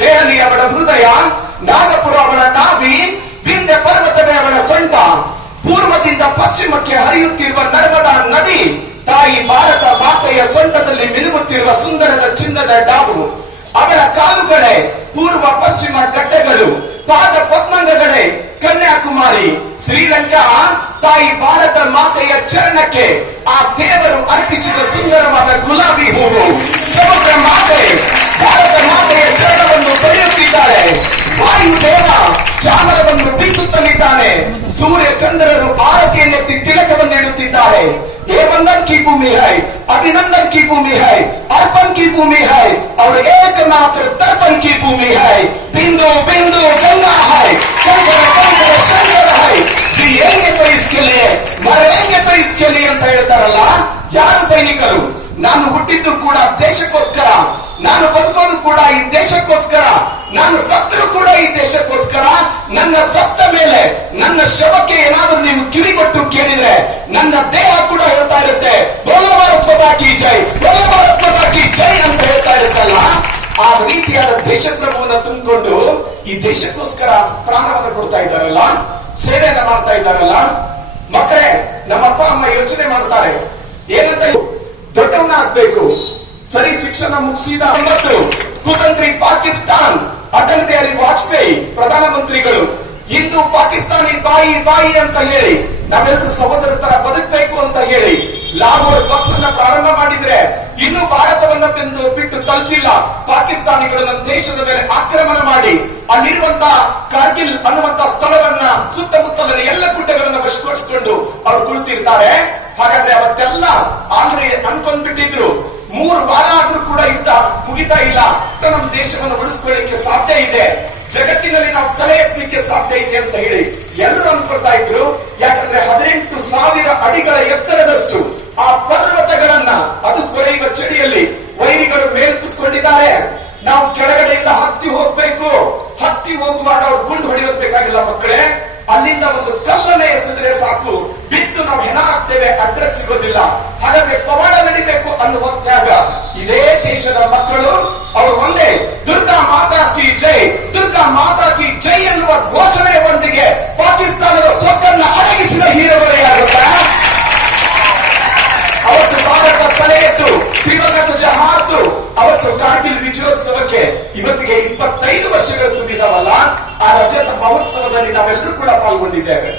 ದೆಹಲಿ ಅವಳ ಹೃದಯ, ನಾಗಪುರ ಅವಳ ನಾಭಿ, ವಿಂಧ್ಯ ಪರ್ವತವೇ ಅವಳ ಸೊಂಟ. ಪೂರ್ವದಿಂದ ಪಶ್ಚಿಮಕ್ಕೆ ಹರಿಯುತ್ತಿರುವ ನರ್ಮದಾ ನದಿ ತಾಯಿ ಭಾರತ ಮಾತೆಯ ಸೊಂಟದಲ್ಲಿ ಮಿನುಗುತ್ತಿರುವ ಸುಂದರದ ಚಿನ್ನದ ಡಾಬು. ಅವಳ ಕಾಲುಗಳೇ ಪೂರ್ವ ಪಶ್ಚಿಮ ಘಟ್ಟಗಳು, ಪಾದ ಪದ್ಮಂಗಗಳೇ ಕನ್ಯಾಕುಮಾರಿ. ಶ್ರೀಲಂಕಾ ತಾಯಿ ಭಾರತ ಮಾತೆಯ ಚರಣಕ್ಕೆ ಆ ದೇವರು ಅರ್ಪಿಸಿದ ಸುಂದರವಾದ ಗುಲಾಬಿ ಹೂವು. ಸಮುದ್ರ ಮಾತೆ ಭಾರತ ಮಾತೆಯ ಚರಣವನ್ನು ತೊಳೆಯುತ್ತಿದ್ದಾಳೆ. ವಾಯುದೇವ ಚಾಮರವನ್ನು ಬೀಸುತ್ತಲಿದ್ದಾನೆ. ಸೂರ್ಯ ಚಂದ್ರರು ಆರತಿಯನ್ನೆತ್ತಿ ತಿಲಕವನ್ನು ಇಡುತ್ತಿದ್ದಾರೆ. ये वंदन की भूमि है, अभिनंदन की भूमि है, अर्पण की भूमि है और एकमात्र तर्पण की भूमि है. बिंदु बिंदु गंगा है, कंकर कंकर शंकर है. जिएंगे तो इसके लिए, मरेंगे तो इसके लिए ಅಂತ ಹೇಳ್ತಾರಲ್ಲ ಯಾರು ಸೈನಿಕರು. ನಾನು ಹುಟ್ಟಿದ್ದು ಕೂಡ ದೇಶಕ್ಕೋಸ್ಕರ, ನಾನು ಬದುಕೋದು ಕೂಡ ಈ ದೇಶಕ್ಕೋಸ್ಕರ, ನಾನು ಸತ್ರು ಕೂಡ ಈ ದೇಶಕ್ಕೋಸ್ಕರ. ನನ್ನ ಸತ್ತ ಮೇಲೆ ನನ್ನ ಶವಕ್ಕೆ ಏನಾದರೂ ನೀವು ಕಿವಿಗೊಟ್ಟು ಕೇಳಿದ್ರೆ ನನ್ನ ದೇಹ ಕೂಡ ಹೇಳ್ತಾ ಇರುತ್ತೆ ಬೋಲೋ ಭಾರತ್ ಮಾತಾ ಕಿ ಜೈ, ಬೋಲೋ ಭಾರತ್ ಮಾತಾ ಕಿ ಜೈ ಅಂತ ಹೇಳ್ತಾ ಇರುತ್ತಲ್ಲ. ಆ ರೀತಿಯಾದ ದೇಶಪ್ರಭುವನ್ನ ತುಂಬಿಕೊಂಡು ಈ ದೇಶಕ್ಕೋಸ್ಕರ ಪ್ರಾಣವನ್ನು ಕೊಡ್ತಾ ಇದ್ದಾರಲ್ಲ, ಸೇವೆಯನ್ನ ಮಾಡ್ತಾ ಇದ್ದಾರಲ್ಲ. ಮಕ್ಕಳೇ, ನಮ್ಮ ಅಪ್ಪ ಅಮ್ಮ ಯೋಚನೆ ಮಾಡ್ತಾರೆ ಏನಂತ, ದೊಡ್ಡವನಾಗ್ಬೇಕು, ಸರಿ ಶಿಕ್ಷಣ ಮುಗಿಸಿದ 9 ಕುತಂತ್ರಿ ಪಾಕಿಸ್ತಾನ್, ಅಟಲ್ ಬಿಹಾರಿ ವಾಜಪೇಯಿ ಪ್ರಧಾನಮಂತ್ರಿಗಳು. ಇಂದು ಪಾಕಿಸ್ತಾನಿ ಬಾಯಿ ಬಾಯಿ ಅಂತ ಹೇಳಿ ನಾವೆಲ್ಲರೂ ಸಹೋದರ ತರ ಬದುಕಬೇಕು ಅಂತ ಹೇಳಿ ಲಾಹೋರ್ ಬಸ್ ಅನ್ನ ಪ್ರಾರಂಭ ಮಾಡಿದ್ರೆ ಇನ್ನು ಭಾರತವನ್ನ ಬಿಟ್ಟು ತಲುಪಿಲ್ಲ. ಪಾಕಿಸ್ತಾನಿಗಳು ನಮ್ಮ ದೇಶದ ಮೇಲೆ ಆಕ್ರಮಣ ಮಾಡಿ ಅಲ್ಲಿರುವಂತಹ ಕಾರ್ಗಿಲ್ ಅನ್ನುವಂತ ಸ್ಥಳವನ್ನ ಸುತ್ತಮುತ್ತಲಿನ ಎಲ್ಲ ಗುಡ್ಡಗಳನ್ನ ವಶಪಡಿಸಿಕೊಂಡು ಅವ್ರು ಕುಳಿತಿರ್ತಾರೆ. ಹಾಗಾದ್ರೆ ಅವತ್ತೆಲ್ಲ ಆಲ್ರೆಡಿ ಅನ್ಕೊಂಡ್ಬಿಟ್ಟಿದ್ರು 3 ವಾರ ಆದ್ರೂ ಕೂಡ ಯುದ್ಧ ಮುಗಿತಾ ಇಲ್ಲ. ನಮ್ಮ ದೇಶವನ್ನು ಉಳಿಸ್ಕೊಳ್ಳಿಕ್ಕೆ ಸಾಧ್ಯ ಇದೆ, ಜಗತ್ತಿನಲ್ಲಿ ನಾವು ತಲೆ ಎತ್ತಲಿಕ್ಕೆ ಸಾಧ್ಯ ಇದೆ ಅಂತ ಹೇಳಿ ಎಲ್ಲರೂ ಅನ್ಕೊಳ್ತಾ ಇದ್ರು. ಯಾಕಂದ್ರೆ 18,000 ಅಡಿಗಳ ಎತ್ತರದಷ್ಟು ಆ ಪರ್ವತಗಳನ್ನ, ಅದು ಕೊರೆಯುವ ಚಳಿಯಲ್ಲಿ ವೈರಿಗಳು ಮೇಲ್ ಕುತ್ಕೊಂಡಿದ್ದಾರೆ. ನಾವು ಕೆಳಗಡೆಯಿಂದ ಹತ್ತಿ ಹೋಗ್ಬೇಕು. ಹತ್ತಿ ಹೋಗುವಾಗ ಅವ್ರು ಗುಂಡು ಹೊಡೆಯೋದು ಬೇಕಾಗಿಲ್ಲ ಮಕ್ಕಳೇ. ಅಲ್ಲಿಂದ ಒಂದು ಕಲ್ಲನ್ನ ಎಸೆದ್ರೆ ಸಾಕು, ಬಿದ್ದು ನಾವು ಹೆಣ ಆಗ್ತೇವೆ, ಅಡ್ರೆಸ್ ಸಿಗೋದಿಲ್ಲ. ಹಾಗಾದ್ರೆ ಪವಾಡ ನಡಿಬೇಕು ಅನ್ನುವಾಗ ಇದೇ ದೇಶದ ಮಕ್ಕಳು ಅವರು ಒಂದೇ ದುರ್ಗಾ ಮಾತಾ ಕಿ ಜೈ, ದುರ್ಗಾ ಮಾತಾ ಕಿ ಜೈ ಎನ್ನುವ ಘೋಷಣೆಯೊಂದಿಗೆ ಪಾಕಿಸ್ತಾನದ ಸೊತ್ತನ್ನ ಅಡಗಿಸಿದ ಹೀರೋಗಳೇ ಆಗುತ್ತಾ. ಅವತ್ತು ಭಾರತ ತಲೆ ಎತ್ತು ತ್ರಿವರ್ಣ ಧ್ವಜ ಹಾರಿತು. ಅವತ್ತು ಕಾರ್ಗಿಲ್ ವಿಜಯೋತ್ಸವಕ್ಕೆ ಇವತ್ತಿಗೆ 25 ವರ್ಷಗಳು ತುಂಬಿದವಲ್ಲ. ಆ ರಜತ ಮಹೋತ್ಸವದಲ್ಲಿ ನಾವೆಲ್ಲರೂ ಕೂಡ ಪಾಲ್ಗೊಂಡಿದ್ದೇವೆ.